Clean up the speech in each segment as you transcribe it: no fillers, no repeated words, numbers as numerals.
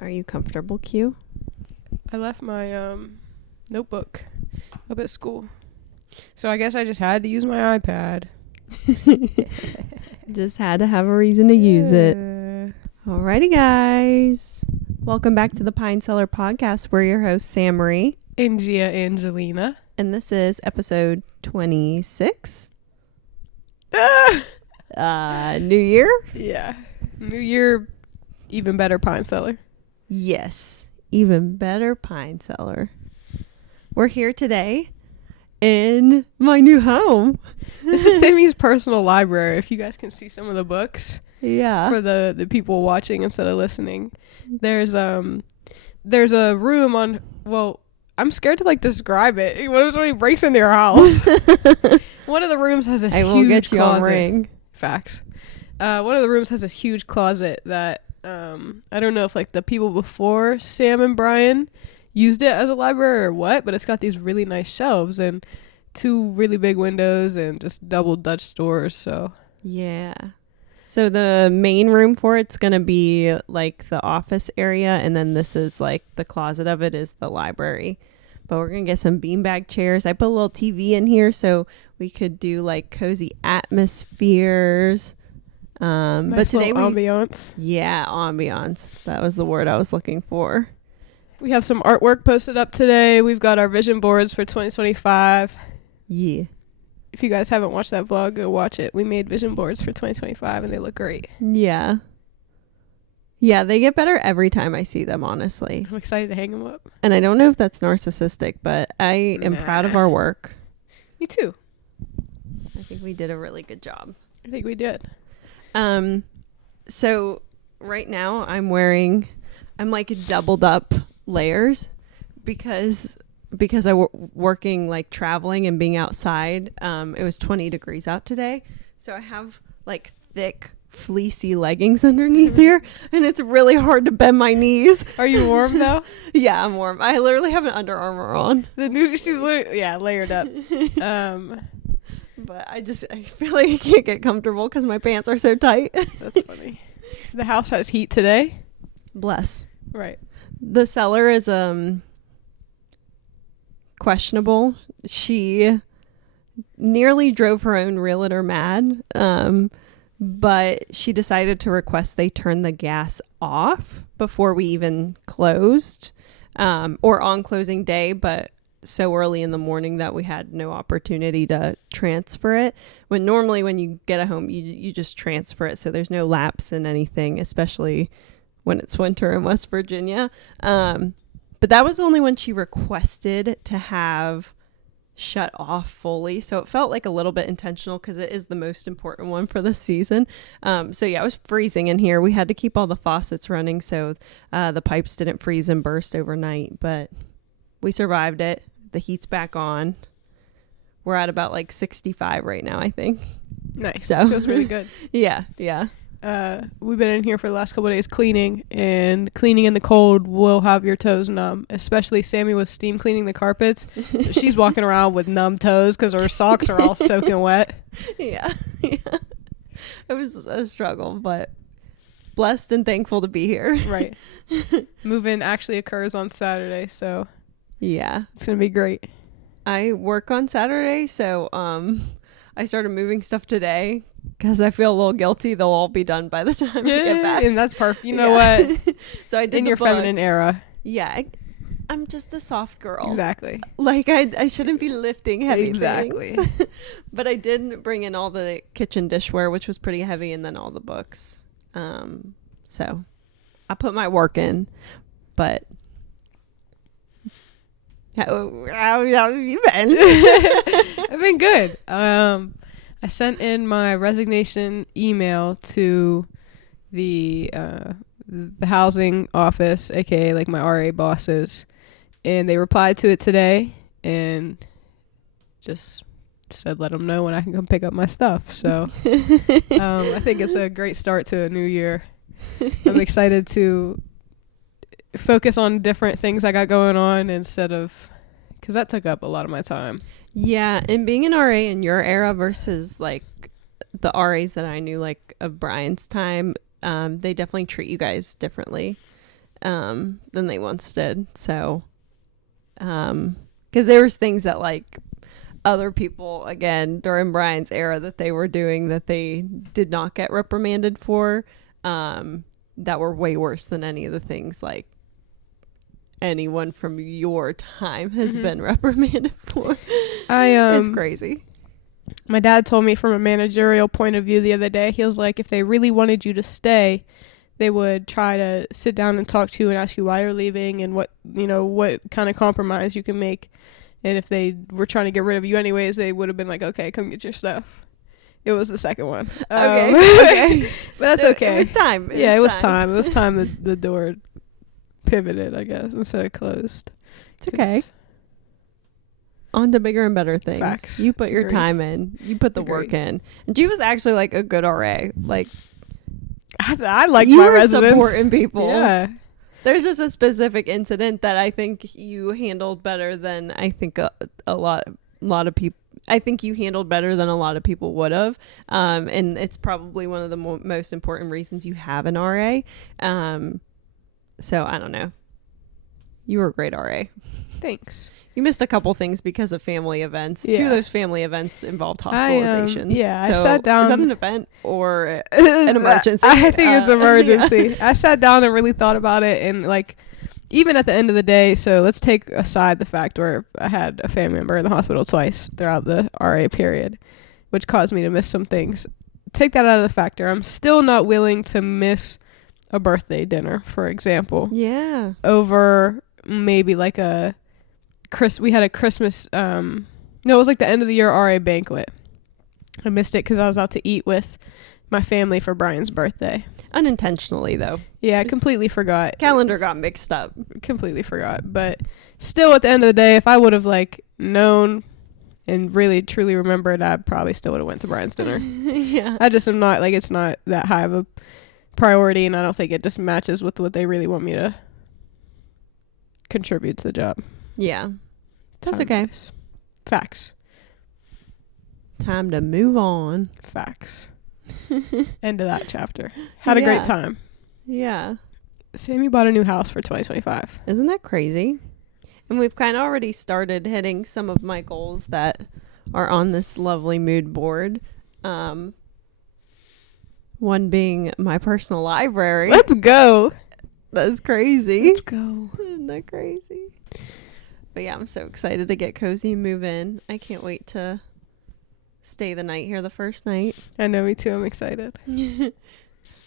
Are you comfortable, Q? I left my notebook up at school. So I guess I just had to use my iPad. Just had to have a reason to use it. Alrighty, guys. Welcome back to the Pine Cellar Podcast. We're your hosts, Sam Marie. And Gia Angelina. And this is episode 26. New year? Yeah. New year, even better Pine Cellar. Yes. Even better Pine Cellar. We're here today in my new home. This is Sammy's personal library. If you guys can see some of the books. Yeah. For the people watching instead of listening. There's a room on, well, I'm scared to like describe it. What if somebody breaks into your house? One of the rooms has this huge closet. Ring. Facts. One of the rooms has this huge closet that I don't know if like the people before Sam and Brian used it as a library or what, but it's got these really nice shelves and two really big windows and just double Dutch doors. So yeah. So the main room for it's going to be like the office area, and then this is like the closet of it is the library. But we're going to get some beanbag chairs. I put a little TV in here so we could do like cozy atmospheres. Nice, but today ambiance. Yeah, ambiance. That was the word I was looking for. We have some artwork posted up today. We've got our vision boards for 2025. Yeah. If you guys haven't watched that vlog, go watch it. We made vision boards for 2025 and they look great. Yeah. Yeah, they get better every time I see them, honestly. I'm excited to hang them up. And I don't know if that's narcissistic, but I am proud of our work. Me too. I think we did a really good job. I think we did. So right now I'm like doubled up layers because working like traveling and being outside. It was 20 degrees out today, so I have like thick fleecy leggings underneath here, and it's really hard to bend my knees. Are you warm though? Yeah, I'm warm. I literally have an Under Armour on. She's layered up. But I feel like I can't get comfortable because my pants are so tight. That's funny. The house has heat today. Bless. Right. The seller is questionable. She nearly drove her own realtor mad, but she decided to request they turn the gas off before we even closed, or on closing day, but so early in the morning that we had no opportunity to transfer it. When normally when you get a home, you just transfer it, so there's no lapse in anything, especially when it's winter in West Virginia. But that was the only one she requested to have shut off fully. So it felt like a little bit intentional because it is the most important one for the season. So yeah, it was freezing in here. We had to keep all the faucets running so the pipes didn't freeze and burst overnight. But we survived it. The heat's back on. We're at about like 65 right now, I think. Nice. So feels really good. Yeah. We've been in here for the last couple of days cleaning, and cleaning in the cold will have your toes numb. Especially Sammy was steam cleaning the carpets, so she's walking around with numb toes because her socks are all soaking wet. Yeah. It was a struggle, but blessed and thankful to be here. Right. Move-in actually occurs on Saturday, so yeah, it's gonna be great. I work on Saturday, so I started moving stuff today because I feel a little guilty. They'll all be done by the time we get back. And that's perfect. You know what? So I did in your feminine era. Yeah, I'm just a soft girl. Exactly. Like I shouldn't be lifting heavy exactly. things. But I did bring in all the kitchen dishware, which was pretty heavy, and then all the books. So I put my work in, but how have you been? I've been good. I sent in my resignation email to the housing office, aka like my RA bosses, and they replied to it today and just said let them know when I can come pick up my stuff. So I think it's a great start to a new year. I'm excited to focus on different things I got going on instead of, because that took up a lot of my time. Yeah, and being an RA in your era versus like the RAs that I knew like of Brian's time, they definitely treat you guys differently. than they once did. So, because there was things that like other people, again, during Brian's era that they were doing that they did not get reprimanded for, that were way worse than any of the things like anyone from your time has been reprimanded for. It's crazy. My dad told me from a managerial point of view the other day, he was like, if they really wanted you to stay, they would try to sit down and talk to you and ask you why you're leaving and what kind of compromise you can make. And if they were trying to get rid of you anyways, they would have been like, okay, come get your stuff. It was the second one. Okay. But that's So okay. It was time. It was time. It was time that the door pivoted, I guess, instead of closed. It's okay. On to bigger and better things. Facts. You put your Agreed. time in. You put the work in. And G was actually like a good RA. Like, I like you my were residents. supporting people. Yeah. There's just a specific incident that I think you handled better than I think a lot of people. I think you handled better than a lot of people would have. And it's probably one of the most important reasons you have an RA. So I don't know. You were a great RA. Thanks. You missed a couple things because of family events. Yeah. 2 of those family events involved hospitalizations. I sat down. Is that an event or an emergency? I think it's emergency. Yeah. I sat down and really thought about it, and like, even at the end of the day, so let's take aside the fact where I had a family member in the hospital twice throughout the RA period, which caused me to miss some things. Take that out of the factor. I'm still not willing to miss a birthday dinner, for example. Yeah. Over maybe like we had a Christmas, it was like the end of the year RA banquet. I missed it because I was out to eat with my family for Brian's birthday. Unintentionally, though. Yeah, I completely forgot. Calendar got mixed up. Completely forgot. But still, at the end of the day, if I would have like known and really truly remembered, I probably still would have went to Brian's dinner. Yeah. I just am not, like, it's not that high of a priority, and I don't think it just matches with what they really want me to contribute to the job. Yeah. That's Time okay. wise. Facts. Time to move on. Facts. End of that chapter. Had a great time. Yeah. Sammy bought a new house for 2025. Isn't that crazy? And we've kind of already started hitting some of my goals that are on this lovely mood board. One being my personal library. Let's go. That's crazy. Let's go. Isn't that crazy? But yeah, I'm so excited to get cozy and move in. I can't wait to stay the night here the first night. I know, me too. I'm excited.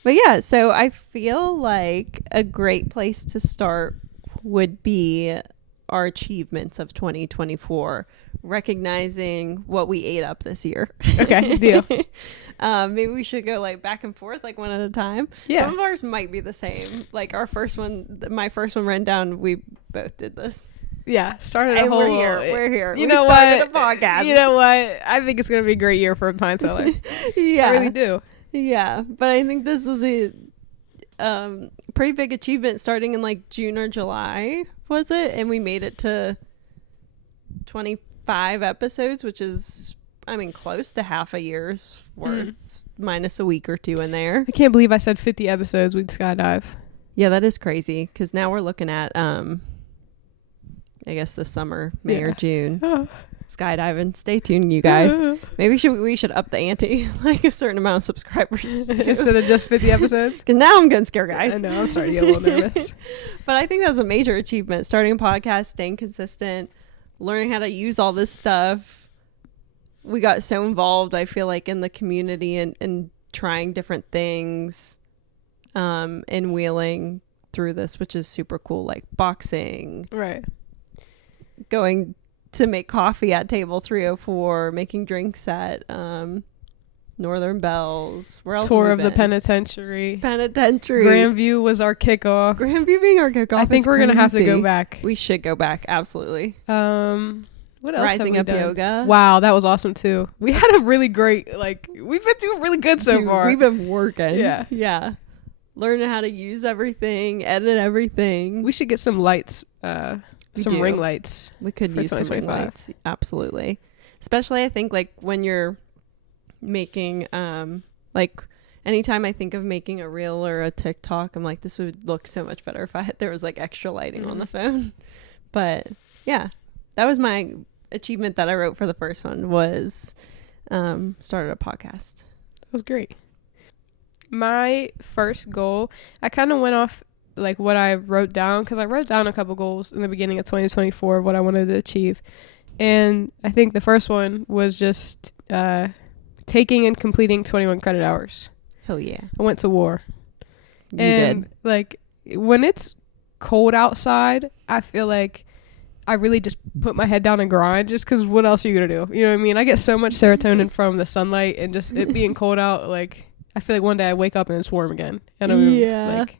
But yeah, so I feel like a great place to start would be our achievements of 2024, recognizing what we ate up this year. Okay, deal. Maybe we should go like back and forth, like one at a time. Yeah. Some of ours might be the same. Like our first one, my first one written down, we both did this. Yeah, started a And whole. we're here. You We know started what? a podcast. You know what? I think it's gonna be a great year for Pine Cellar. Yeah. I really do. Yeah, but I think this was a pretty big achievement starting in like June or July, was it? And we made it to 25 episodes, which is, I mean, close to half a year's worth, minus a week or 2 in there. I can't believe I said 50 episodes. We'd skydive. Yeah, that is crazy because now we're looking at, I guess this summer, May or June. Skydiving. Stay tuned, you guys. Maybe we should up the ante, like a certain amount of subscribers Instead of just 50 episodes. Because now I'm getting scared, guys. I know, I'm starting to get a little nervous. But I think that's a major achievement. Starting a podcast, staying consistent, learning how to use all this stuff. We got so involved, I feel like, in the community and trying different things and wheeling through this, which is super cool, like boxing. Right. Going to make coffee at table 304, making drinks at Northern Bells. Where else? Tour of the penitentiary. Grandview was our kickoff. Grandview being our kickoff. I think we're gonna have to go back. We should go back. Absolutely. What else? Rising have we Up done? Yoga. Wow, that was awesome too. We had a really great, like, we've been doing really good so Dude, far. we've been working. Yeah. Yeah. Learning how to use everything, edit everything. We should get some lights, some ring lights. We could use some ring lights. Absolutely. Especially, I think, like when you're making, like anytime I think of making a reel or a TikTok, I'm like, this would look so much better if there was like extra lighting on the phone. But yeah, that was my achievement that I wrote for the first one, was started a podcast. That was great. My first goal, I kind of went off like what I wrote down, because I wrote down a couple goals in the beginning of 2024 of what I wanted to achieve. And I think the first one was just taking and completing 21 credit hours. Hell yeah. I went to war. You And did. like when it's cold outside, I feel like I really just put my head down and grind, just because what else are you going to do? You know what I mean? I get so much serotonin from the sunlight, and just it being cold out, like I feel like one day I wake up and it's warm again. And I'm like,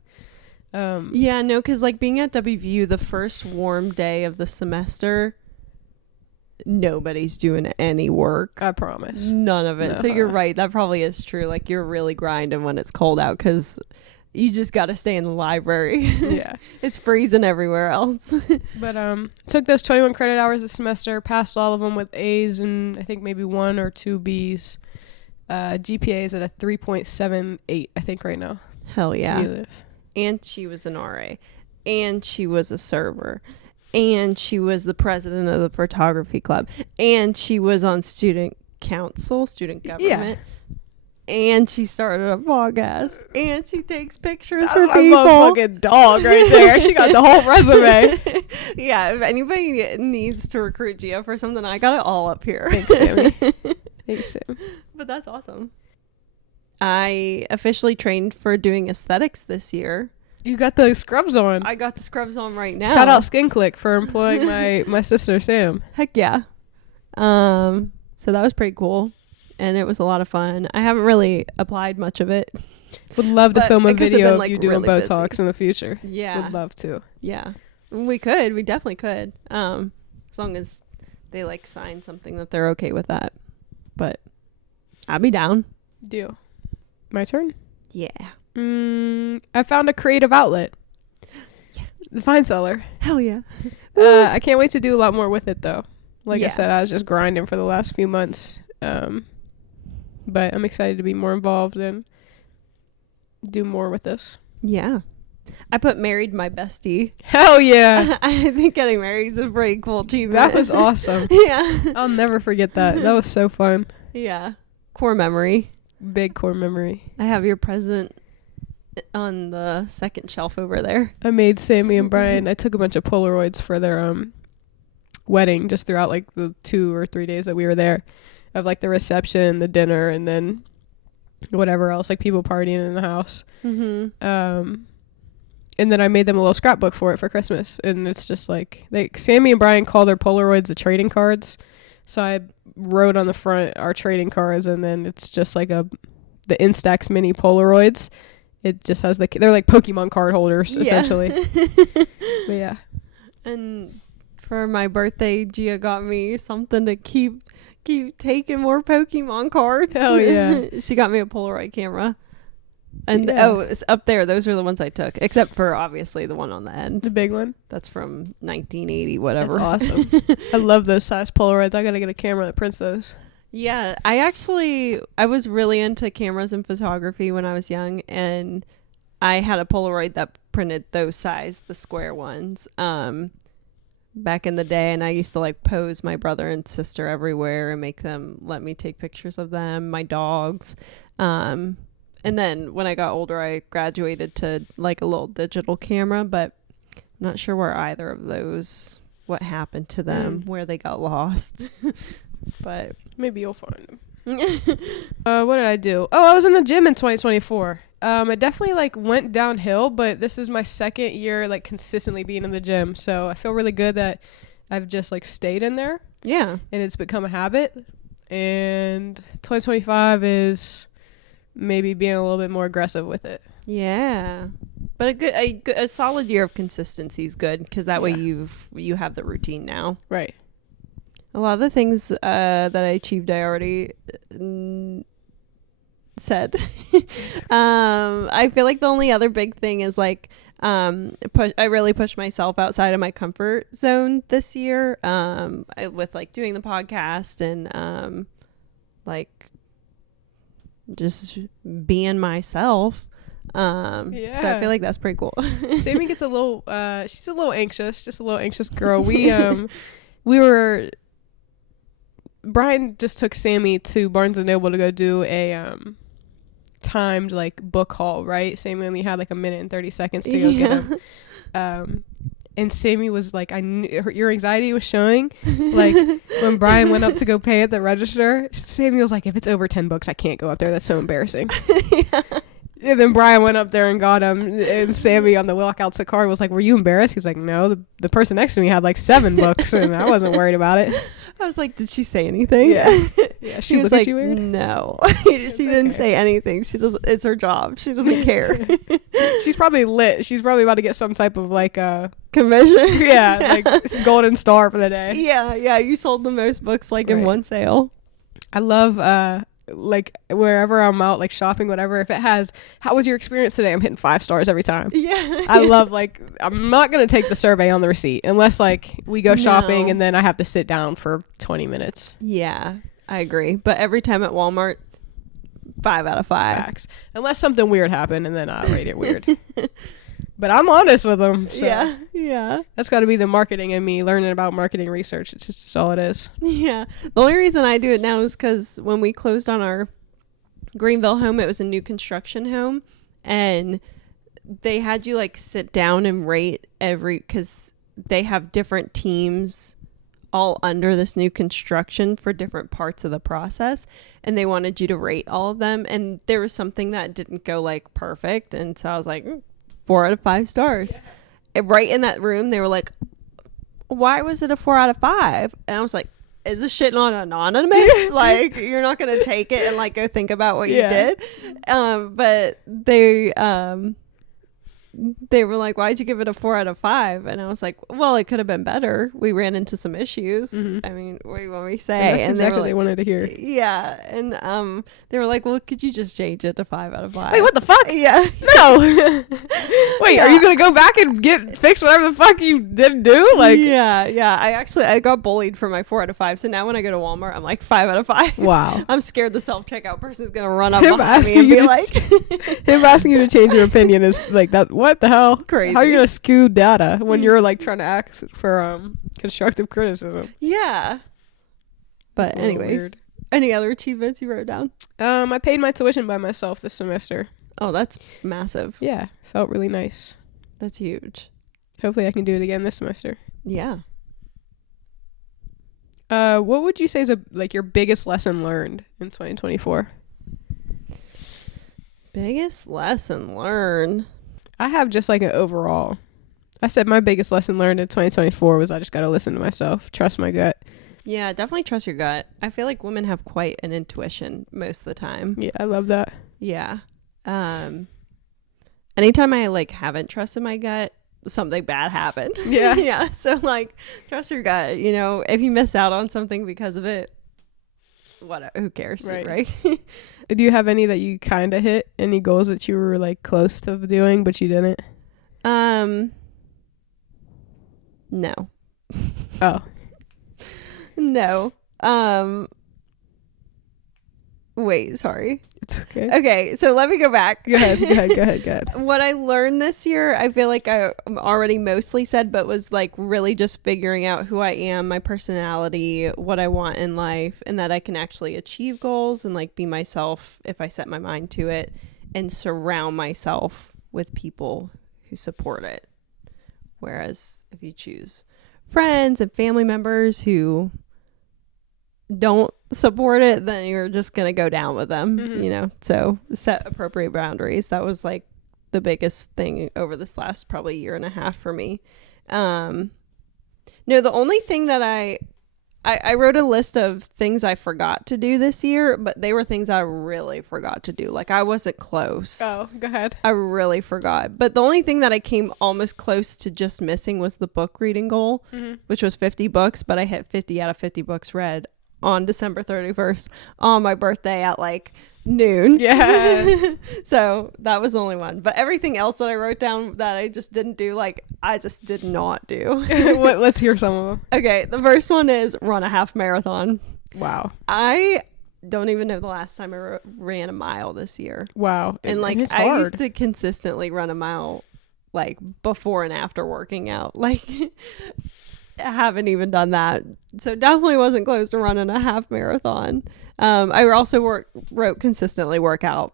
yeah, no, because like being at WVU, the first warm day of the semester, nobody's doing any work. I promise. None of it. No. So you're right. That probably is true. Like you're really grinding when it's cold out, because you just got to stay in the library. Yeah. It's freezing everywhere else. But took those 21 credit hours this semester, passed all of them with A's and I think maybe 1 or 2 B's. GPA is at a 3.78, I think, right now. Hell yeah. Cumulative. And she was an RA. And she was a server. And she was the president of the photography club. And she was on student council, student government. Yeah. And she started a podcast. And she takes pictures for people. Motherfucking dog right there. She got the whole resume. Yeah, if anybody needs to recruit Gia for something, I got it all up here. Thanks, Sammy. Thanks, Sam. But that's awesome. I officially trained for doing aesthetics this year. You got the scrubs on. I got the scrubs on right now. Shout out Skin Click for employing my sister Sam. Heck yeah. So that was pretty cool, and it was a lot of fun. I haven't really applied much of it. Would love to film a video of like you doing really Botox busy. in the future. Yeah. Would love to. Yeah. We definitely could. As long as they like sign something that they're okay with that. But I'd be down. Deal. My turn? Yeah. I found a creative outlet. Yeah. The Pine Cellar. Hell yeah. I can't wait to do a lot more with it though. Like Yeah. I said, I was just grinding for the last few months. But I'm excited to be more involved and do more with this. Yeah. I put married my bestie. Hell yeah. I think getting married is a pretty cool achievement. That was awesome. Yeah. I'll never forget that. That was so fun. Yeah. Core memory. Big core memory. I have your present on the second shelf over there. I made Sammy and Brian, I took a bunch of Polaroids for their wedding just throughout like the 2 or 3 days that we were there, of like the reception, the dinner, and then whatever else, like people partying in the house. Mm-hmm. And then I made them a little scrapbook for it for Christmas. And it's just like Sammy and Brian call their Polaroids the trading cards. So I wrote on the front our trading cards, and then it's just like the Instax mini Polaroids. It just has they're like Pokemon card holders, essentially. But yeah. And for my birthday, Gia got me something to keep taking more Pokemon cards. Hell yeah. She got me a Polaroid camera. And Yeah. it's up there. Those are the ones I took, except for obviously the one on the end. The big one. That's from 1980, whatever. That's awesome. I love those size Polaroids. I gotta get a camera that prints those. Yeah, I was really into cameras and photography when I was young, and I had a Polaroid that printed those size, the square ones, back in the day, and I used to like pose my brother and sister everywhere and make them let me take pictures of them, my dogs. And then when I got older, I graduated to like a little digital camera, but I'm not sure where either of those, what happened to them, where they got lost. But maybe you'll find them. What did I do? Oh, I was in the gym in 2024. It definitely like went downhill, but this is my second year like consistently being in the gym. So I feel really good that I've just like stayed in there. Yeah. And it's become a habit. And 2025 is maybe being a little bit more aggressive with it. Yeah. But a solid year of consistency is good, because that way you have the routine now. Right. A lot of the things that I achieved, I already said. I feel like the only other big thing is like I really pushed myself outside of my comfort zone this year, with like doing the podcast and like just being myself. So I feel like that's pretty cool. Sammy gets a little she's a little anxious, just a little anxious girl. Brian just took Sammy to Barnes and Noble to go do a timed like book haul, right? Sammy only had like a minute and 30 seconds to go get him. And Sammy was like, I knew your anxiety was showing. Like when Brian went up to go pay at the register, Sammy was like, if it's over 10 books, I can't go up there. That's so embarrassing. Yeah. And then Brian went up there and got him. And Sammy on the walk out to the car was like, were you embarrassed? He's like, no, the person next to me had like 7 books and I wasn't worried about it. I was like, did she say anything? Yeah. She was like, no. She didn't say anything. She doesn't. It's her job. She doesn't care. She's probably lit. She's probably about to get some type of like commission. Yeah, like golden star for the day. Yeah. You sold the most books like in one sale. I love like wherever I'm out like shopping, whatever, if it has how was your experience today, I'm hitting 5 stars every time. I love like I'm not gonna take the survey on the receipt unless like we go shopping and then I have to sit down for 20 minutes. I agree, but every time at Walmart 5 out of 5. Facts. Unless something weird happened and then I rate it weird. But I'm honest with them. So yeah. That's got to be the marketing in me, learning about marketing research. It's just all it is. Yeah. The only reason I do it now is because when we closed on our Greenville home, it was a new construction home. And they had you like sit down and rate because they have different teams all under this new construction for different parts of the process. And they wanted you to rate all of them. And there was something that didn't go like perfect. And so I was like, 4 out of 5 stars. And right in that room, they were like, why was it a 4 out of 5? And I was like, is this shit not anonymous? Like, you're not going to take it and like go think about what you did. But they were like, why'd you give it a 4 out of 5? And I was like, well, it could have been better. We ran into some issues. I mean, what do you want me to say? And that's exactly what they wanted to hear. Yeah. And they were like, well, could you just change it to 5 out of 5? Wait, what the fuck? Yeah. No. Wait, are you going to go back and fix whatever the fuck you didn't do? Like, yeah. I got bullied for my 4 out of 5. So now when I go to Walmart, I'm like 5 out of 5. Wow. I'm scared the self-checkout person is going to run up behind me and be like, him asking you to change your opinion is like that. What the hell? Crazy. How are you gonna skew data when you're like trying to ask for constructive criticism? Yeah. But anyways, any other achievements you wrote down? I paid my tuition by myself this semester. Oh, that's massive. Yeah, felt really nice. That's huge. Hopefully I can do it again this semester. Yeah. What would you say is your biggest lesson learned in 2024? Biggest lesson learned? I have just like an overall. I said my biggest lesson learned in 2024 was I just got to listen to myself, trust my gut. Yeah, definitely trust your gut. I feel like women have quite an intuition most of the time. Yeah, I love that. Yeah. Anytime I like haven't trusted my gut, something bad happened. Yeah. Yeah. So like trust your gut. You know, if you miss out on something because of it, whatever, who cares? Right. Do you have any that you kind of hit? Any goals that you were like close to doing but you didn't? No. Oh. No. Wait, sorry. It's okay. Okay, so let me go back. Go ahead. What I learned this year, I feel like I already mostly said, but was like really just figuring out who I am, my personality, what I want in life, and that I can actually achieve goals and like be myself if I set my mind to it, and surround myself with people who support it. Whereas if you choose friends and family members who don't support it, then you're just gonna go down with them. You know, so set appropriate boundaries. That was like the biggest thing over this last probably year and a half for me. No, the only thing that I wrote a list of things I forgot to do this year, but they were things I really forgot to do. Like I wasn't close. Oh, go ahead. I really forgot. But the only thing that I came almost close to just missing was the book reading goal, which was 50 books, but I hit 50 out of 50 books read on December 31st on my birthday at like noon. Yes. So that was the only one. But everything else that I wrote down that I just didn't do, like I just did not do. Let's hear some of them. Okay, the first one is run a half marathon. Wow. I don't even know the last time I ran a mile this year. Wow. And like it's I hard. used to consistently run a mile like before and after working out. Like I haven't even done that. So definitely wasn't close to running a half marathon. I also wrote consistently workout.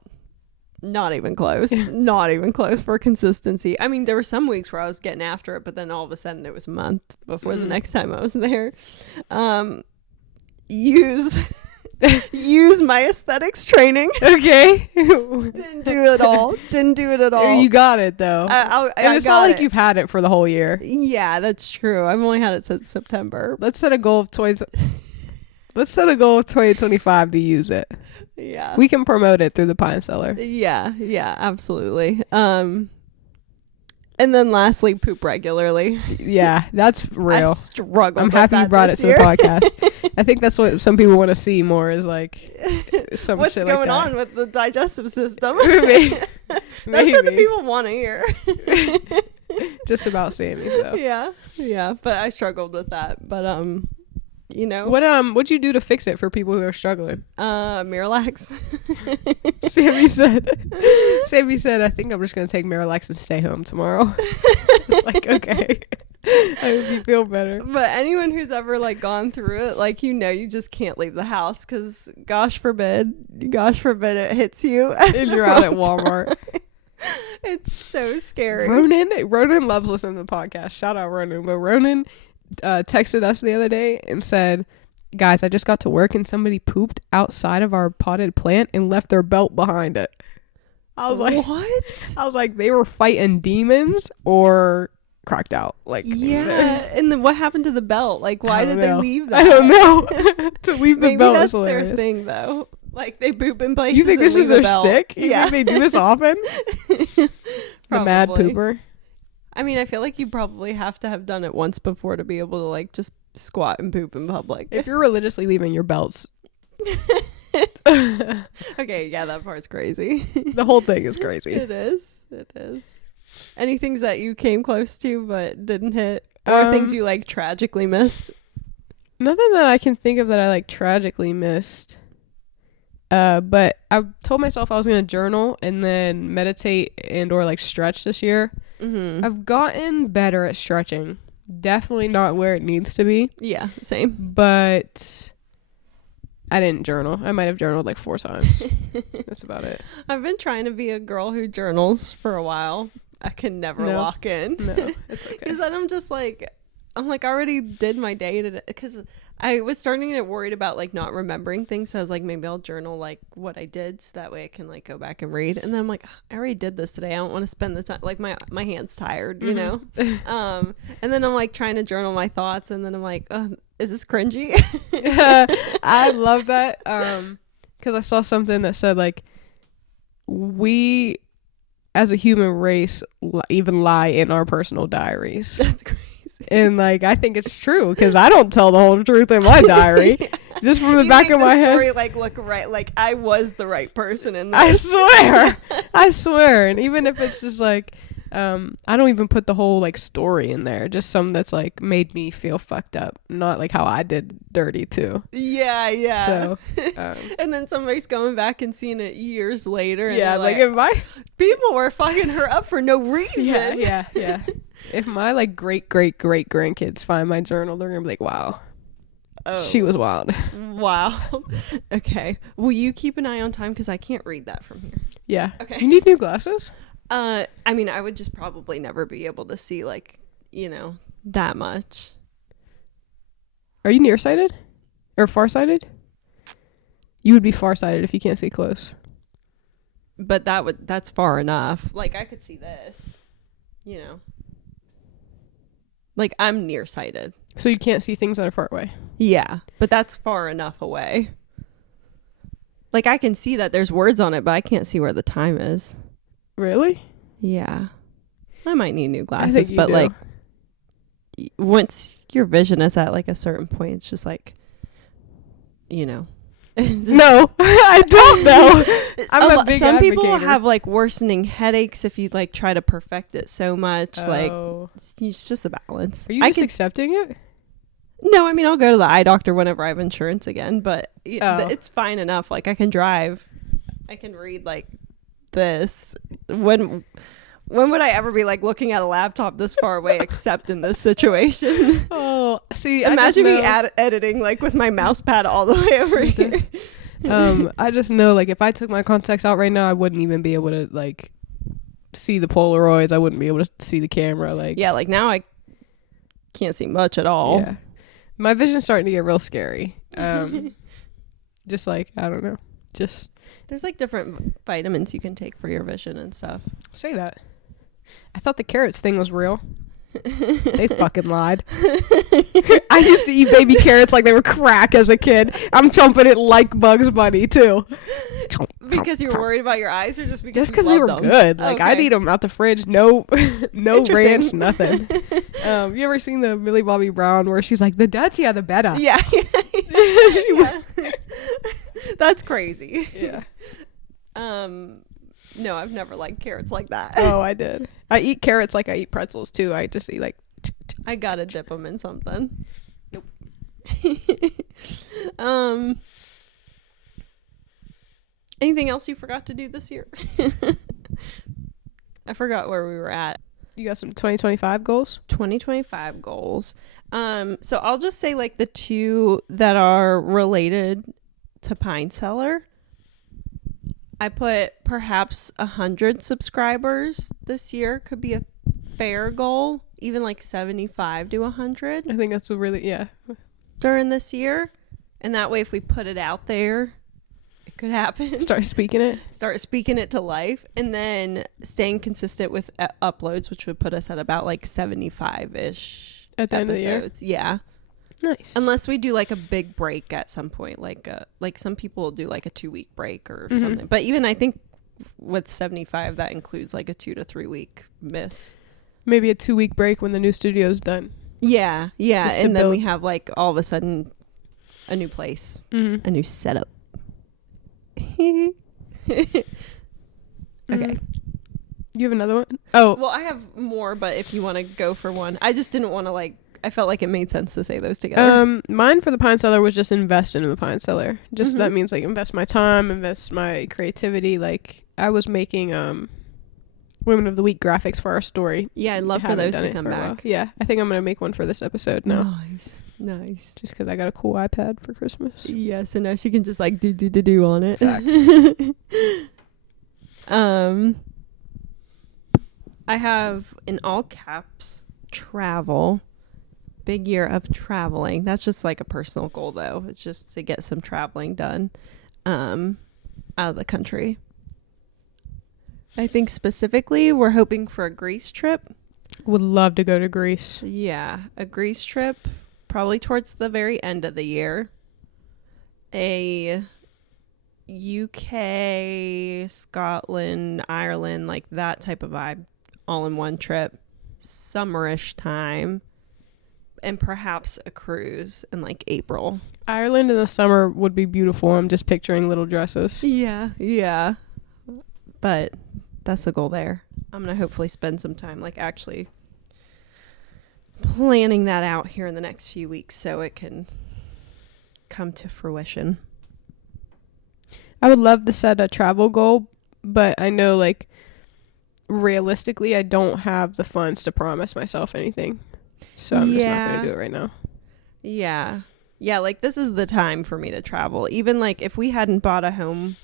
Not even close. Not even close for consistency. I mean, there were some weeks where I was getting after it, but then all of a sudden it was a month before the next time I was there. Use my aesthetics training. Okay. Didn't do it at all. You got it though. And it's not like you've had it for the whole year. Yeah, that's true. I've only had it since September. Let's set a goal of 2025 to use it. Yeah. We can promote it through the Pine Cellar. Yeah, absolutely. And then lastly, poop regularly. Yeah, that's real. I struggled. I'm happy you brought it to the podcast. I think that's what some people want to see more is like some what's shit going like on with the digestive system. Maybe. That's what the people want to hear. Just about Sammy, so. Yeah, but I struggled with that. But you know, what'd you do to fix it for people who are struggling? Miralax. Sammy said, I think I'm just gonna take Miralax and stay home tomorrow. It's like, okay. I hope you feel better. But anyone who's ever like gone through it, like, you know, you just can't leave the house because gosh forbid it hits you and you're out at Walmart. It's so scary. Ronan loves listening to the podcast. Shout out Ronan. But Ronan texted us the other day and said, guys, I just got to work and somebody pooped outside of our potted plant and left their belt behind it. I was like, what? I was like, they were fighting demons or cracked out. Like, yeah. And then what happened to the belt? Like, why did they leave that? I don't know. To leave the Maybe belt that's is hilarious. their thing though. Like, they poop in places. You think this is their stick? Yeah. You think they do this often? The mad pooper. I mean, I feel like you probably have to have done it once before to be able to like just squat and poop in public. If you're religiously leaving your belts. Okay, yeah, that part's crazy. The whole thing is crazy. It is. Any things that you came close to but didn't hit? Or things you like tragically missed? Nothing that I can think of that I like tragically missed. But I told myself I was going to journal and then meditate and or like stretch this year. Mm-hmm. I've gotten better at stretching. Definitely not where it needs to be. Yeah, same. But I didn't journal. I might have journaled like 4 times. That's about it. I've been trying to be a girl who journals for a while. I can never lock in. No, it's okay. Because then I'm like, I already did my day today. Because I was starting to get worried about like not remembering things. So I was like, maybe I'll journal like what I did so that way I can like go back and read. And then I'm like, I already did this today. I don't want to spend the time. Like my hand's tired, you know? And then I'm like trying to journal my thoughts. And then I'm like, is this cringy? I love that. Because I saw something that said like, we as a human race even lie in our personal diaries. That's crazy. And like, I think it's true because I don't tell the whole truth in my diary. Yeah. Just from the back of my head. Story, like, look right, like I was the right person in this. I swear. And even if it's just like, I don't even put the whole like story in there. Just some that's like made me feel fucked up, not like how I did dirty too. Yeah. So, and then somebody's going back and seeing it years later. And yeah, like people were fucking her up for no reason. Yeah. If my like great grandkids find my journal, they're gonna be like, wow. Oh, she was wild. Wow. Okay. Will you keep an eye on time? Because I can't read that from here. Yeah. Okay. You need new glasses? I mean, I would just probably never be able to see like, you know, that much. Are you nearsighted? Or farsighted? You would be farsighted if you can't see close. But that's far enough. Like I could see this, you know. Like I'm nearsighted. So you can't see things that are far away? Yeah, but that's far enough away. Like I can see that there's words on it, but I can't see where the time is. Really? Yeah. I might need new glasses, but like once your vision is at like a certain point, it's just like, you know. No, I don't know. I'm a big some advocator. People have like worsening headaches if you like try to perfect it so much. Like it's just a balance. Are you just accepting it? No, I mean, I'll go to the eye doctor whenever I have insurance again, but it's fine enough. Like, I can drive. I can read like this. When would I ever be like looking at a laptop this far away except in this situation? Oh, see, imagine me editing like with my mouse pad all the way over here. I just know, like, if I took my contacts out right now, I wouldn't even be able to like see the Polaroids. I wouldn't be able to see the camera. Like, yeah, like now I can't see much at all. Yeah, my vision's starting to get real scary. Just like, I don't know, just there's like different vitamins you can take for your vision and stuff. Say that. I thought the carrots thing was real. They fucking lied. I used to eat baby carrots like they were crack as a kid. I'm chomping it like Bugs Bunny too. Because you're worried about your eyes, or just because they were good? Like, I'd eat them out the fridge. No ranch, nothing. You ever seen the Millie Bobby Brown where she's like, the dirtier the better? Yeah. That's crazy. Yeah. No, I've never liked carrots like that. Oh, I did. I eat carrots like I eat pretzels too. I just eat like. I gotta dip them in something. Nope. Anything else you forgot to do this year? I forgot where we were at. You got some 2025 goals? 2025 goals. So I'll just say like the two that are related to Pine Cellar. I put perhaps 100 subscribers this year could be a fair goal, even like 75 to 100. I think that's a really, during this year. And that way, if we put it out there, it could happen. Start speaking it to life. And then staying consistent with uploads, which would put us at about like 75-ish at the end of the year. Yeah. Nice. Unless we do like a big break at some point, like some people will do like a 2-week break or something. But even I think with 75, that includes like a 2 to 3 week miss. Maybe a 2-week break when the new studio's done. Yeah. And then we have like all of a sudden a new place, a new setup. Okay. You have another one? Oh. Well, I have more, but if you want to go for one, I just didn't want to I felt like it made sense to say those together. Mine for the Pine Cellar was just invest into the Pine Cellar. Just that means like invest my time, invest my creativity. Like, I was making Women of the Week graphics for our story. Yeah, I'd love for those to come back. Yeah, I think I'm gonna make one for this episode now. Nice. Just because I got a cool iPad for Christmas. Yeah, so now she can just like do on it. I have in all caps travel. Big year of traveling. That's just like a personal goal though. It's just to get some traveling done out of the country. I think specifically we're hoping for a Greece trip. Would love to go to Greece. Yeah, a Greece trip probably towards the very end of the year. A UK, Scotland, Ireland, like that type of vibe, all in one trip. Summerish time. And perhaps a cruise in like April. Ireland in the summer would be beautiful. I'm just picturing little dresses. Yeah. But that's the goal there. I'm going to hopefully spend some time like actually planning that out here in the next few weeks so it can come to fruition. I would love to set a travel goal, but I know like realistically I don't have the funds to promise myself anything. So I'm just not going to do it right now. Yeah, like this is the time for me to travel. Even like if we hadn't bought a home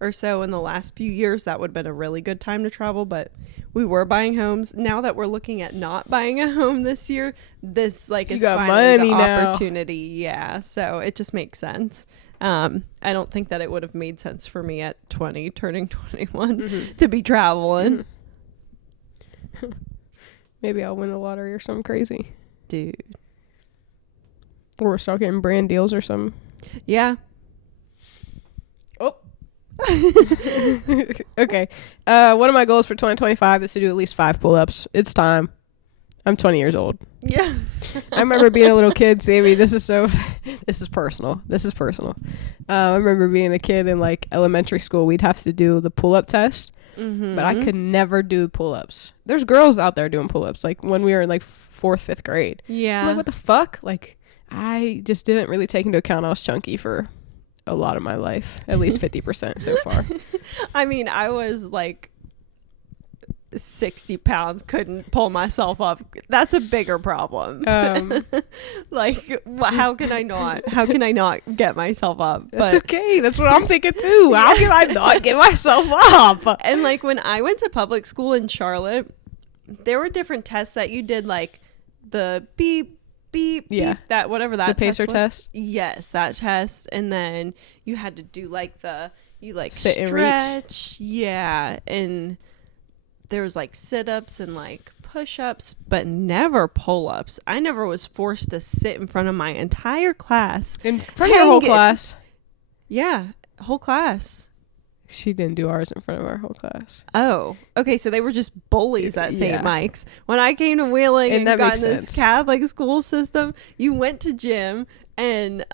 or so in the last few years, that would have been a really good time to travel. But we were buying homes. Now that we're looking at not buying a home this year, this like is finally the opportunity. Yeah, so it just makes sense. I don't think that it would have made sense for me at 20, turning 21 to be traveling. Maybe I'll win the lottery or something crazy. Dude. Or start getting brand deals or something. Yeah. Oh. Okay. One of my goals for 2025 is to do at least 5 pull-ups. It's time. I'm 20 years old. Yeah. I remember being a little kid, Sammy. This is personal. I remember being a kid in like elementary school. We'd have to do the pull-up test. But I could never do pull-ups. There's girls out there doing pull-ups like when we were in like 4th, 5th grade. Yeah. I'm like, what the fuck? Like, I just didn't really take into account I was chunky for a lot of my life, at least 50% so far. I mean, I was like 60 pounds, couldn't pull myself up. That's a bigger problem. Like, how can I not get myself up? That's okay. That's what I'm thinking too. Yeah. How can I not get myself up? And like when I went to public school in Charlotte, there were different tests that you did, like the beep, beep, yeah, beep, that whatever that the pacer test. test. Yes, that test. And then you had to do like you like sit stretch. and reach. Yeah. And there was like sit-ups and like push-ups, but never pull-ups. I never was forced to sit in front of my entire class. In front of your whole class? Yeah, whole class. She didn't do ours in front of our whole class. Oh, okay. So they were just bullies at St. Mike's. When I came to Wheeling and got in this Catholic school system, you went to gym, and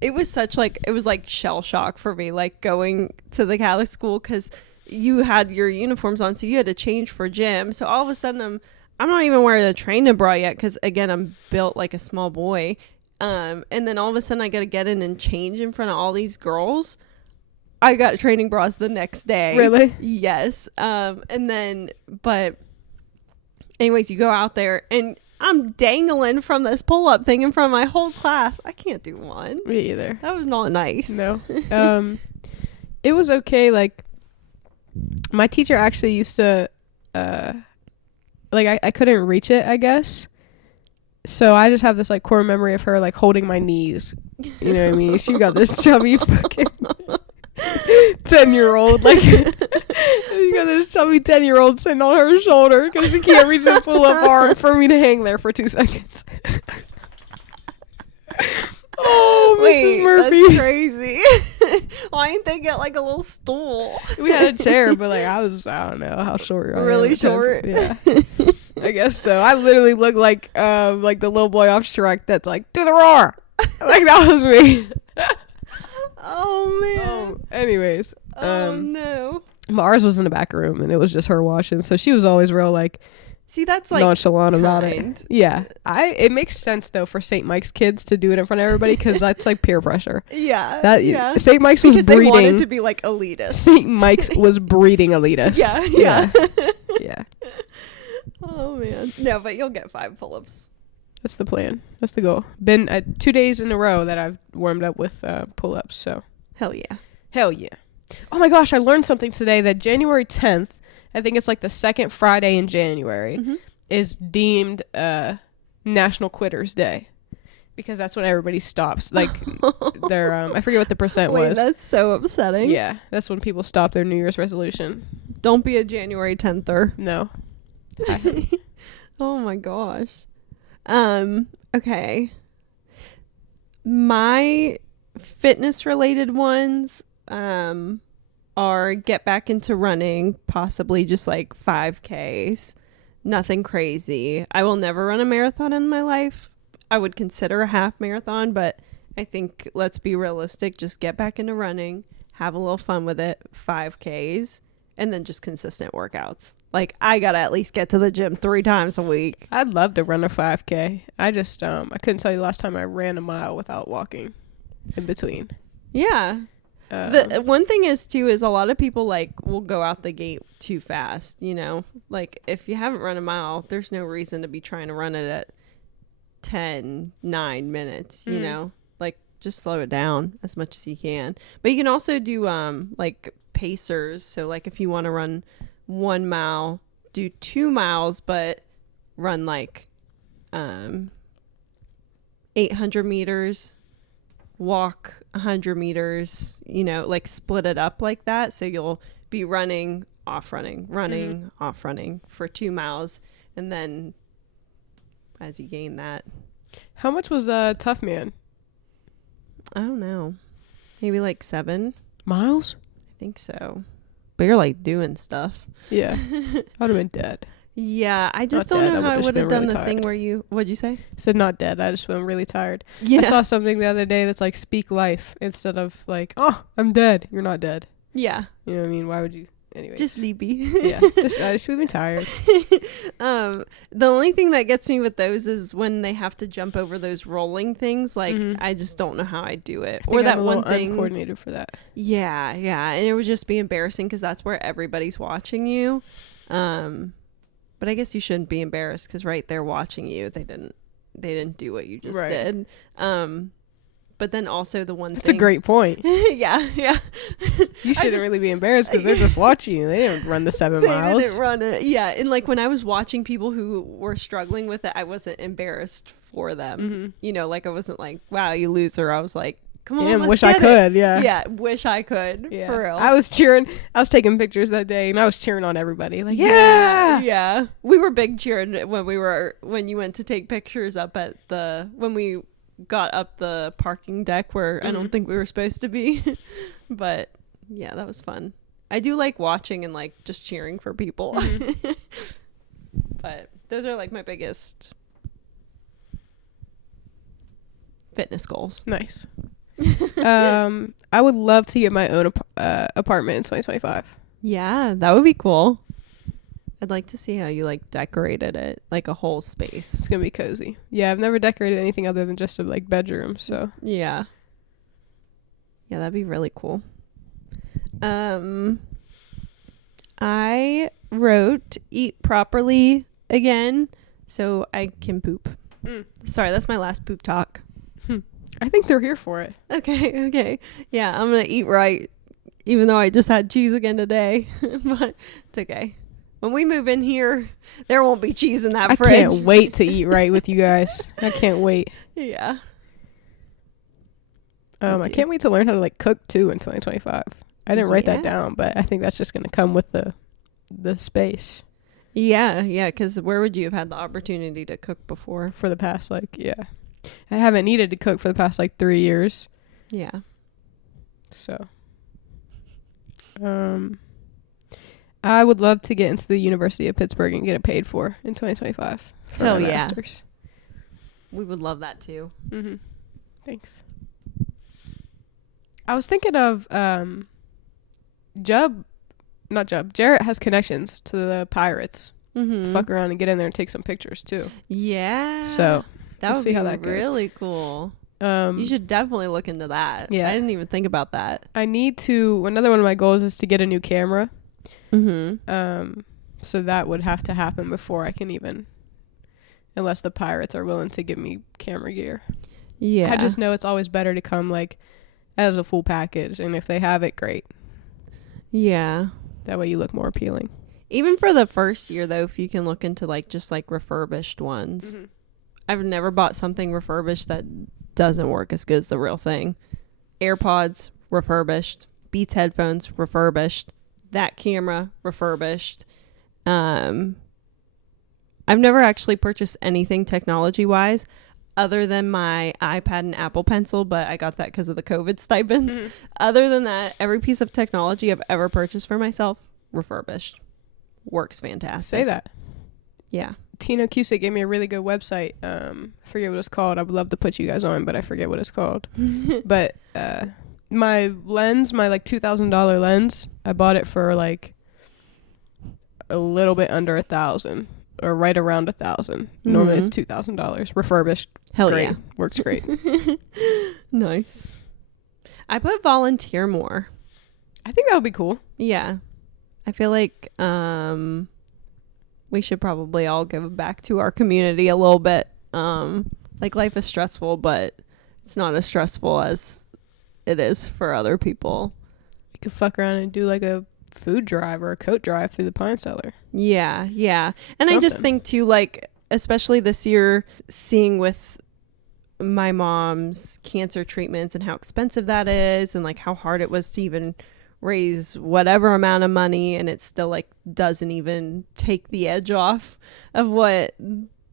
it was like shell shock for me, like going to the Catholic school, because you had your uniforms on, so you had to change for gym. So all of a sudden I'm not even wearing a training bra yet, because again, I'm built like a small boy. And then all of a sudden I got to get in and change in front of all these girls. I got training bras the next day. Really? Yes. And then, but anyways, you go out there and I'm dangling from this pull-up thing in front of my whole class. I can't do one. Me either. That was not nice. No. It was okay. Like, my teacher actually used to, like, I couldn't reach it, I guess. So I just have this, like, core memory of her, like, holding my knees. You know what I mean? She got this chubby fucking 10-year-old, like, she got this chubby 10-year-old sitting on her shoulder because she can't reach the pull-up bar for me to hang there for 2 seconds. Oh, wait, Mrs. Murphy. that's crazy. Why didn't they get like a little stool? We had a chair, but like I don't know how short. Really short? Yeah, I guess so. I literally look like the little boy off Shrek that's like, do the roar. Like, that was me. Oh man. Oh, anyways. No. Ours was in the back room, and it was just her washing, so she was always real like. See, that's like nonchalant about it. Yeah, it makes sense though for St. Mike's kids to do it in front of everybody, because that's like peer pressure. Yeah, St. Mike's was because breeding. They wanted to be like elitist. St. Mike's was breeding elitists. Yeah. Oh man, no, but you'll get 5 pull-ups. That's the plan. That's the goal. Been 2 days in a row that I've warmed up with pull-ups. So hell yeah. Oh my gosh, I learned something today that January 10th. I think it's like the second Friday in January, is deemed National Quitters Day, because that's when everybody stops. Like, their I forget what the percent was. Wait, that's so upsetting. Yeah, that's when people stop their New Year's resolution. Don't be a January 10th-er. No. Oh my gosh. Okay. My fitness related ones are get back into running, possibly just like 5Ks. Nothing crazy. I will never run a marathon in my life. I would consider a half marathon, but I think, let's be realistic, just get back into running, have a little fun with it, 5Ks, and then just consistent workouts. Like, I gotta at least get to the gym 3 times a week. I'd love to run a 5K. I just I couldn't tell you the last time I ran a mile without walking in between. Yeah. The one thing is too is a lot of people like will go out the gate too fast, you know, like if you haven't run a mile, there's no reason to be trying to run it at 9 minutes, you know, like just slow it down as much as you can. But you can also do like pacers. So like if you want to run 1 mile, do 2 miles, but run like 800 meters, walk 100 meters, you know, like split it up like that. So you'll be running, off running, off running for 2 miles. And then as you gain that. How much was Tough Man? I don't know. Maybe like 7 miles? I think so. But you're like doing stuff. Yeah. I would have been dead. Yeah, I just not don't dead. know how I would have done really the tired. thing where you, what'd you say? Said not dead. I just been really tired. Yeah. I saw something the other day that's like speak life instead of like, oh, I'm dead. You're not dead. Yeah. You know what I mean? Why would you anyway. Just sleepy. Yeah. Just we've been tired. The only thing that gets me with those is when they have to jump over those rolling things. Like, I just don't know how I do it. Or that one thing. Uncoordinated for that. Yeah. And it would just be embarrassing because that's where everybody's watching you. But I guess you shouldn't be embarrassed because they're watching you. They didn't do what you just did. But then also the one That's thing. a great point. yeah. You shouldn't really be embarrassed because they're just watching you. They didn't run the 7 miles. They didn't run it. Yeah. And like when I was watching people who were struggling with it, I wasn't embarrassed for them. You know, like I wasn't like, wow, you loser. I was like, come on, damn, wish I could. Yeah, wish I could. Yeah. For real. I was cheering. I was taking pictures that day, and I was cheering on everybody. Like, yeah. We were big cheering when you went to take pictures up at when we got up the parking deck where I don't think we were supposed to be. But yeah, that was fun. I do like watching and like just cheering for people. But those are like my biggest fitness goals. Nice. I would love to get my own apartment in 2025. Yeah, that would be cool. I'd like to see how you like decorated it, like a whole space. It's gonna be cozy. Yeah, I've never decorated anything other than just a like bedroom. So yeah, that'd be really cool. I wrote eat properly again so I can poop. Sorry, that's my last poop talk. I think they're here for it. Okay. Yeah, I'm gonna eat right, even though I just had cheese again today. But it's okay. When we move in here, there won't be cheese in that fridge. I can't wait to eat right with you guys. I can't wait. Yeah. I can't wait to learn how to like cook too in 2025. I didn't write that down, but I think that's just gonna come with the space. Yeah, because where would you have had the opportunity to cook before? For the past I haven't needed to cook for the past 3 years. Yeah. So, I would love to get into the University of Pittsburgh and get it paid for in 2025. For Hell my yeah. master's. We would love that too. Thanks. I was thinking of Jarrett has connections to the Pirates. Fuck around and get in there and take some pictures too. Yeah. So that would be how that goes. Really cool. You should definitely look into that. Yeah. I didn't even think about that. I need to. Another one of my goals is to get a new camera. So that would have to happen before I can even, unless the Pirates are willing to give me camera gear. Yeah. I just know it's always better to come as a full package, and if they have it, great. Yeah. That way you look more appealing. Even for the first year though, if you can look into just refurbished ones. I've never bought something refurbished that doesn't work as good as the real thing. AirPods refurbished, Beats headphones refurbished, that camera refurbished. I've never actually purchased anything technology wise other than my iPad and Apple Pencil, but I got that because of the COVID stipends. Other than that, every piece of technology I've ever purchased for myself refurbished. Works fantastic. Say that. Yeah. Tino Cusick gave me a really good website. Forget what it's called. I would love to put you guys on, but I forget what it's called. But my lens, my $2,000 lens, I bought it for a little bit under $1,000 or right around $1,000. Normally it's $2,000 refurbished. Hell great. yeah. Works great. Nice. I put volunteer more. I think that would be cool. Yeah. I feel like we should probably all give back to our community a little bit. Life is stressful, but it's not as stressful as it is for other people. You could fuck around and do a food drive or a coat drive through the Pine Cellar. Yeah. And Something. I just think too, especially this year, seeing with my mom's cancer treatments and how expensive that is and how hard it was to even raise whatever amount of money, and it still doesn't even take the edge off of what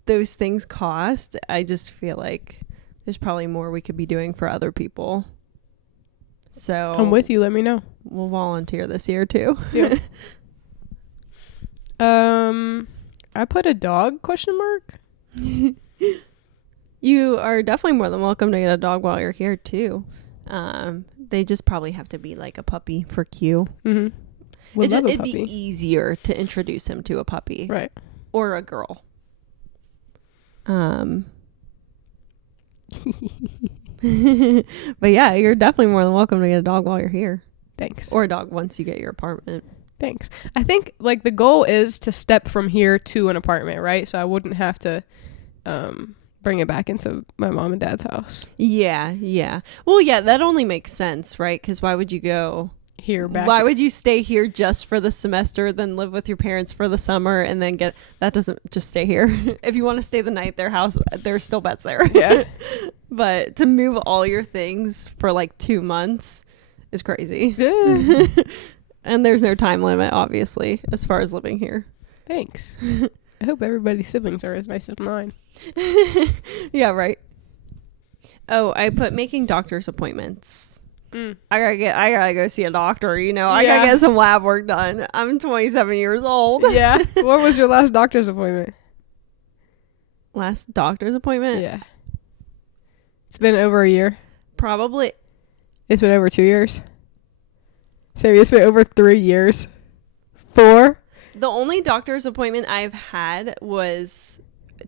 those things cost. I just feel like there's probably more we could be doing for other people. So I'm with you. Let me know. We'll volunteer this year too. Yeah. I put a dog ? You are definitely more than welcome to get a dog while you're here too. They just probably have to be a puppy for Q. would love a It'd puppy. be easier to introduce him to a puppy. Right. Or a girl. But yeah, you're definitely more than welcome to get a dog while you're here. Thanks. Or a dog once you get your apartment. Thanks. I think like the goal is to step from here to an apartment, right? So I wouldn't have to bring it back into my mom and dad's house. Yeah. Well, yeah, that only makes sense, right? Because why would you go Here back. Why would you stay here just for the semester, then live with your parents for the summer, and then that doesn't just stay here. If you want to stay the night at their house, there's still beds there. Yeah. But to move all your things for like 2 months is crazy. Yeah. And there's no time limit, obviously, as far as living here. Thanks. I hope everybody's siblings are as nice as mine. Yeah, right. Oh, I put making doctor's appointments. I gotta go see a doctor, I gotta get some lab work done. I'm 27 years old. Yeah. What was your last doctor's appointment? Last doctor's appointment? Yeah. It's been over a year. Probably. It's been over 2 years. Sammy, it's been over 3 years. 4? The only doctor's appointment I've had was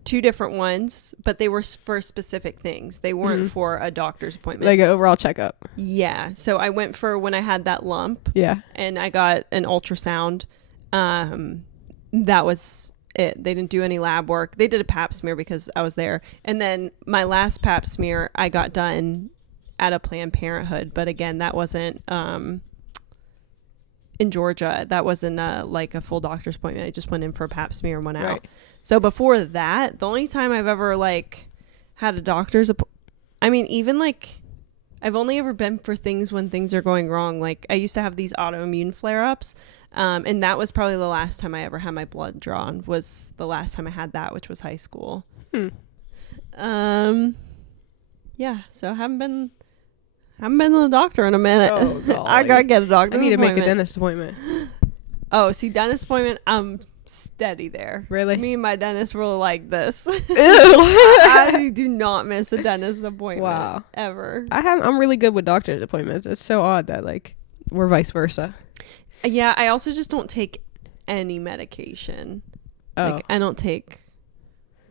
2 different ones, but they were for specific things. They weren't for a doctor's appointment. Like an overall checkup. Yeah. So I went for when I had that lump. Yeah. And I got an ultrasound. That was it. They didn't do any lab work. They did a pap smear because I was there. And then my last pap smear I got done at a Planned Parenthood. But again, that wasn't in Georgia. That wasn't like a full doctor's appointment. I just went in for a pap smear and went out. Right. So before that, the only time I've ever like had a doctor's even like I've only ever been for things when things are going wrong. Like I used to have these autoimmune flare-ups. And that was probably the last time I ever had my blood drawn, was the last time I had that, which was high school. Yeah, so I haven't been to the doctor in a minute. Oh, golly. I gotta get a doctor. I need to make a dentist appointment. Oh, see, dentist appointment, I'm steady there. Really? Me and my dentist were like this. Ew. I do not miss a dentist appointment. Wow. Ever. I'm really good with doctor's appointments. It's so odd that like we're vice versa. Yeah, I also just don't take any medication. Oh. Like I don't take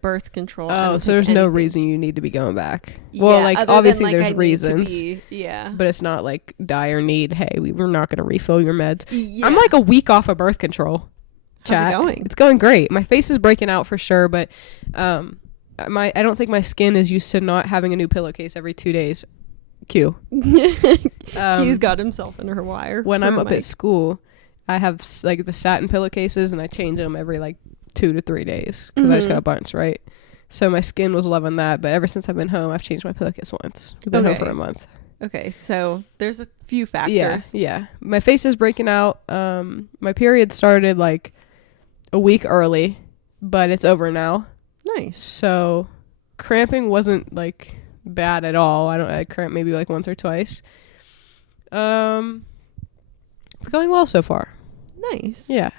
birth control. Oh, so there's no reason you need to be going back. Yeah, Well, like other obviously than, like, there's I need to reasons. Yeah. But it's not like dire need. Hey, we're not going to refill your meds. Yeah. I'm like a week off of birth control. How's it going? It's going great. My face is breaking out for sure, but I don't think my skin is used to not having a new pillowcase every 2 days. Q. Q's got himself in her wire. When I'm up at school, I have like the satin pillowcases and I change them every like 2 to 3 days because I just got a bunch, right? So my skin was loving that, but ever since I've been home, I've changed my pillowcase once. I've been home for a month. Okay, so there's a few factors. Yeah. My face is breaking out. My period started like a week early, but it's over now. Nice. So cramping wasn't like bad at all. I cramp maybe like once or twice. It's going well so far. Nice. Yeah.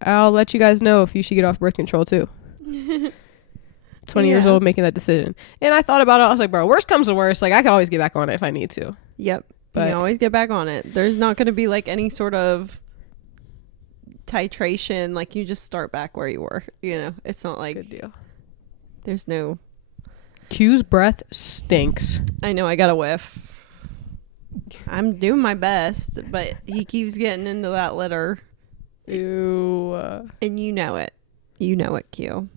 I'll let you guys know if you should get off birth control too. 20 years old making that decision. And I thought about it. I was like, bro, worst comes to worst. Like I can always get back on it if I need to. Yep. But you can always get back on it. There's not going to be like any sort of titration. Like you just start back where you were. It's not like good deal. There's no. Q's breath stinks. I know. I got a whiff. I'm doing my best, but he keeps getting into that litter. Ew. And you know it. You know it, Q.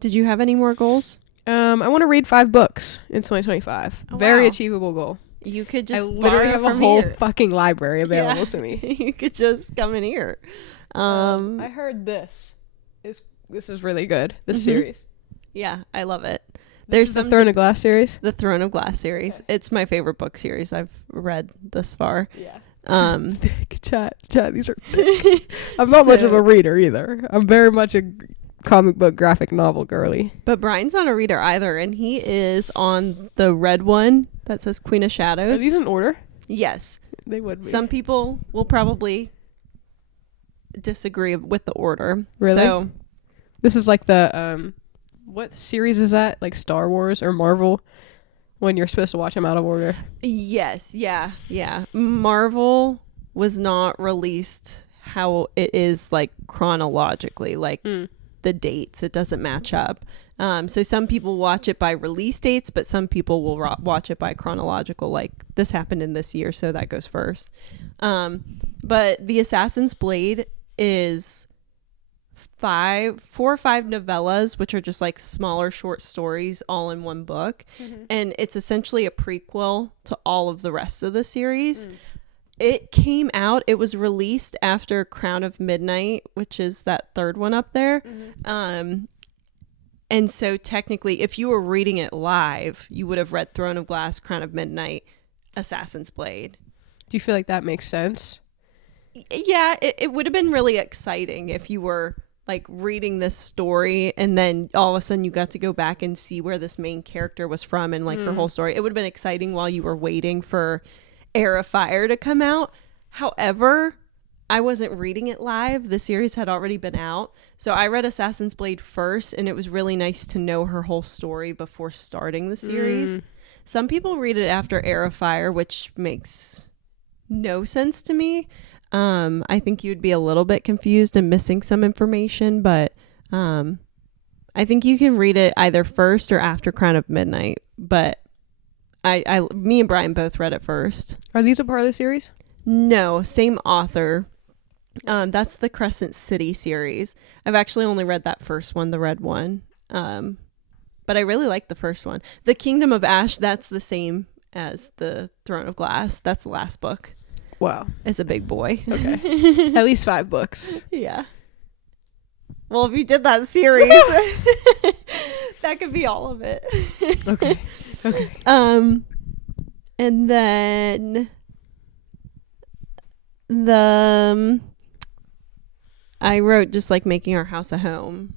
Did you have any more goals? I want to read 5 books in 2025. Oh, Very wow. achievable goal. You could just I literally have a from whole here. fucking library available to me. You could just come in here. I heard this is really good. This series. Yeah, I love it. There's the Throne of Glass series. The Throne of Glass series. Okay. It's my favorite book series I've read thus far. Yeah. Chat. These are thick. I'm not much of a reader either. I'm very much a comic book graphic novel girly. But Brian's not a reader either, and he is on the red one that says Queen of Shadows. Are these in order? Yes. They would be. Some people will probably disagree with the order. Really? So this is like the what series is that? Like Star Wars or Marvel? when you're supposed to watch them out of order. Yes. Yeah. Yeah. Marvel was not released how it is like chronologically, like the dates. It doesn't match up. So some people watch it by release dates, but some people will watch it by chronological, like this happened in this year, so that goes first. But The Assassin's Blade is 4 or 5 novellas, which are just like smaller short stories all in one book. And it's essentially a prequel to all of the rest of the series. It came out, it was released after Crown of Midnight, which is that third one up there. And so technically, if you were reading it live, you would have read Throne of Glass, Crown of Midnight, Assassin's Blade. Do you feel like that makes sense? Yeah, it would have been really exciting if you were like reading this story and then all of a sudden you got to go back and see where this main character was from and like her whole story. It would have been exciting while you were waiting for Heir of Fire to come out. However, I wasn't reading it live. The series had already been out. So I read Assassin's Blade first, and it was really nice to know her whole story before starting the series. Some people read it after Heir of Fire, which makes no sense to me. I think you'd be a little bit confused and missing some information, but I think you can read it either first or after Crown of Midnight. But me and Brian both read it first. Are these a part of the series? No, same author. That's the Crescent City series. I've actually only read that first one, the red one. But I really like the first one. The Kingdom of Ash, that's the same as the Throne of Glass. That's the last book. Wow. It's a big boy. Okay. At least 5 books. Yeah. Well, if you did that series, that could be all of it. Okay. Okay. And then I wrote just like making our house a home.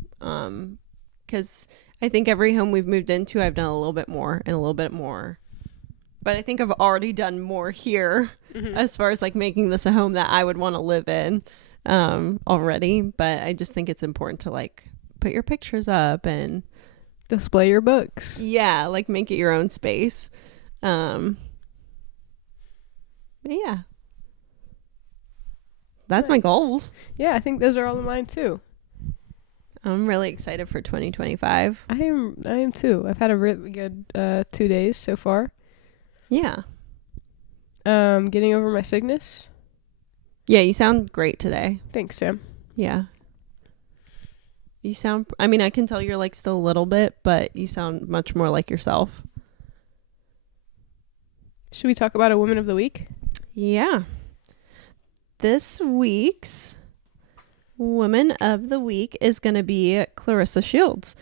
Because I think every home we've moved into, I've done a little bit more and a little bit more. But I think I've already done more here as far as like making this a home that I would want to live in already. But I just think it's important to like put your pictures up and display your books. Yeah, like make it your own space. But yeah. That's my goals. Yeah, I think those are all of mine too. I'm really excited for 2025. I am too. I've had a really good 2 days so far. Yeah. Getting over my sickness. Yeah, you sound great today. Thanks, Sam. Yeah. You sound, I mean, I can tell you're like still a little bit, but you sound much more like yourself. Should we talk about a Woman of the Week? Yeah. This week's Woman of the Week is going to be Clarissa Shields.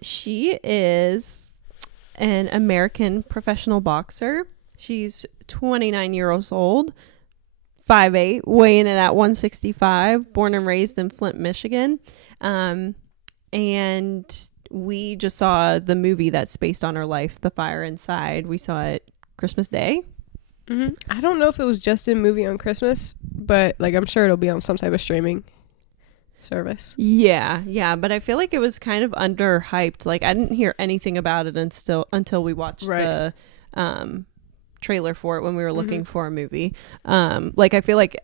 She is an American professional boxer. She's 29 years old, 5'8", weighing in at 165, born and raised in Flint, Michigan. And we just saw the movie that's based on her life, The Fire Inside. We saw it Christmas Day. I don't know if it was just in movie on Christmas, but like I'm sure it'll be on some type of streaming service. Yeah, but I feel like it was kind of underhyped. Like I didn't hear anything about it until we watched the trailer for it when we were looking for a movie. Like I feel like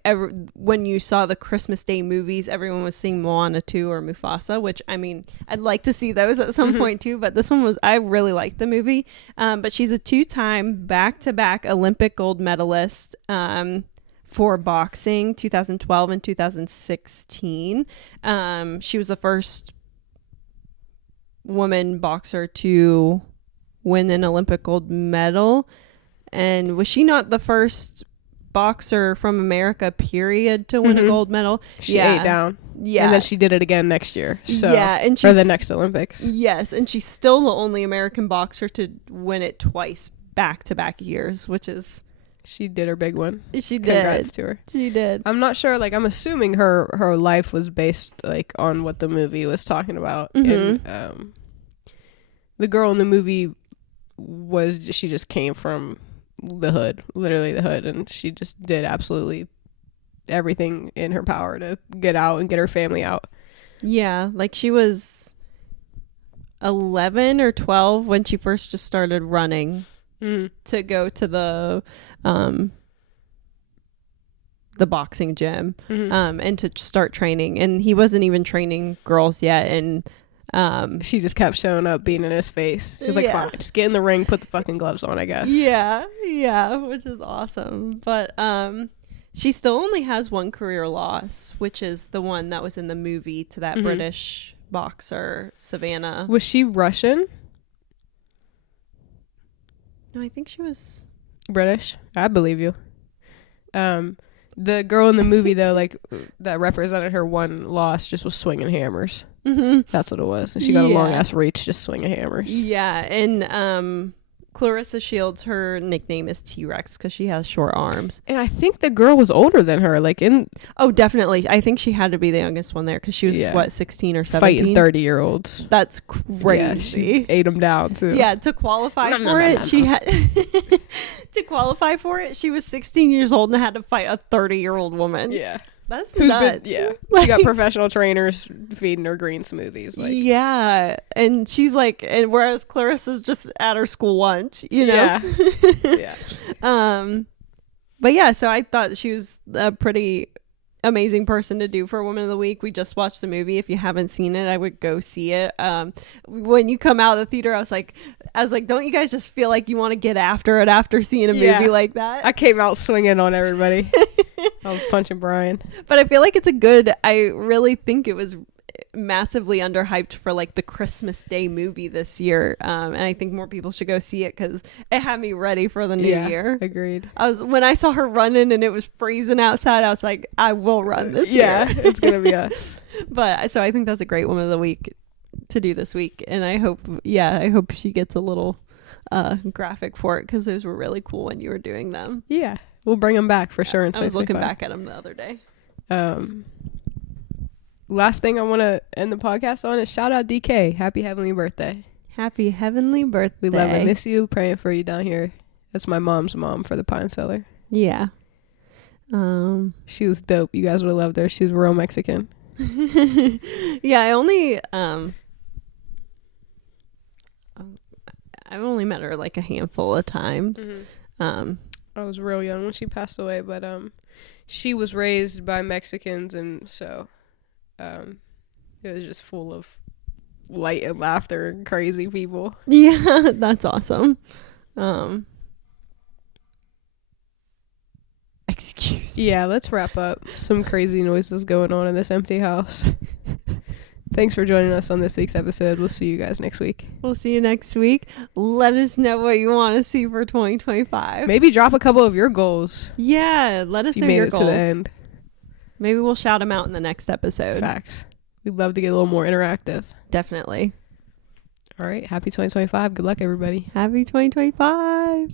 when you saw the Christmas Day movies, everyone was seeing Moana 2 or Mufasa, which I mean I'd like to see those at some point too, but this one was, I really liked the movie. But she's a 2-time back-to-back Olympic gold medalist for boxing, 2012 and 2016. She was the first woman boxer to win an Olympic gold medal. And was she not the first boxer from America, period, to win a gold medal? She ate down. Yeah. And then she did it again next year. So, yeah. And for the next Olympics. Yes. And she's still the only American boxer to win it twice back-to-back years, which is... She did her big one. She did. Congrats to her. She did. I'm not sure. Like, I'm assuming her life was based, like, on what the movie was talking about. And the girl in the movie she just came from the hood, literally the hood, and she just did absolutely everything in her power to get out and get her family out. Yeah, like she was 11 or 12 when she first just started running to go to the boxing gym and to start training. And he wasn't even training girls yet. And she just kept showing up, being in his face. He was like, fine, just get in the ring, put the fucking gloves on, I guess. Yeah, which is awesome. But she still only has one career loss, which is the one that was in the movie to that British boxer, Savannah. Was she Russian? No, I think she was British. I believe you. The girl in the movie, though, like, that represented her one loss just was swinging hammers. That's what it was. And she got a long ass reach just swinging hammers. Yeah, and Clarissa Shields, her nickname is T-Rex because she has short arms. And I think the girl was older than her. Like Oh, definitely. I think she had to be the youngest one there because she was, what, 16 or 17? Fighting 30-year-olds. That's crazy. Yeah, she ate them down, too. Yeah, to qualify for it, she had... to qualify for it, she was 16 years old and had to fight a 30-year-old woman. Yeah. That's nuts. She got professional trainers feeding her green smoothies. Like. Yeah. And she's like, and whereas Clarissa's just at her school lunch, you know? Yeah. But yeah, so I thought she was a pretty amazing person to do for Woman of the Week. We just watched the movie. If you haven't seen it, I would go see it. When you come out of the theater, I was like, don't you guys just feel like you want to get after it after seeing a movie like that? I came out swinging on everybody. I was punching Brian. But I feel like I really think it was massively underhyped for like the Christmas Day movie this year. And I think more people should go see it because it had me ready for the new year. Agreed. When I saw her running and it was freezing outside, I was like, I will run this year. Yeah, it's going to be us. But so I think that's a great Woman of the Week to do this week. And I hope she gets a little graphic for it because those were really cool when you were doing them. Yeah. We'll bring them back for sure. I was looking back at them the other day. Last thing I want to end the podcast on is shout out DK. Happy heavenly birthday. Happy heavenly birthday. We love and miss you. Praying for you down here. That's my mom's mom for the Pine Cellar. Yeah. She was dope. You guys would have loved her. She was real Mexican. Yeah, I've only met her like a handful of times. I was real young when she passed away, but she was raised by Mexicans, and so it was just full of light and laughter and crazy people. Yeah, that's awesome. Excuse me. Yeah, let's wrap up. Some crazy noises going on in this empty house. Thanks for joining us on this week's episode. We'll see you guys next week. We'll see you next week. Let us know what you want to see for 2025. Maybe drop a couple of your goals. Yeah, let us know your goals. You made it to the end. Maybe we'll shout them out in the next episode. Facts. We'd love to get a little more interactive. Definitely. All right. Happy 2025. Good luck, everybody. Happy 2025.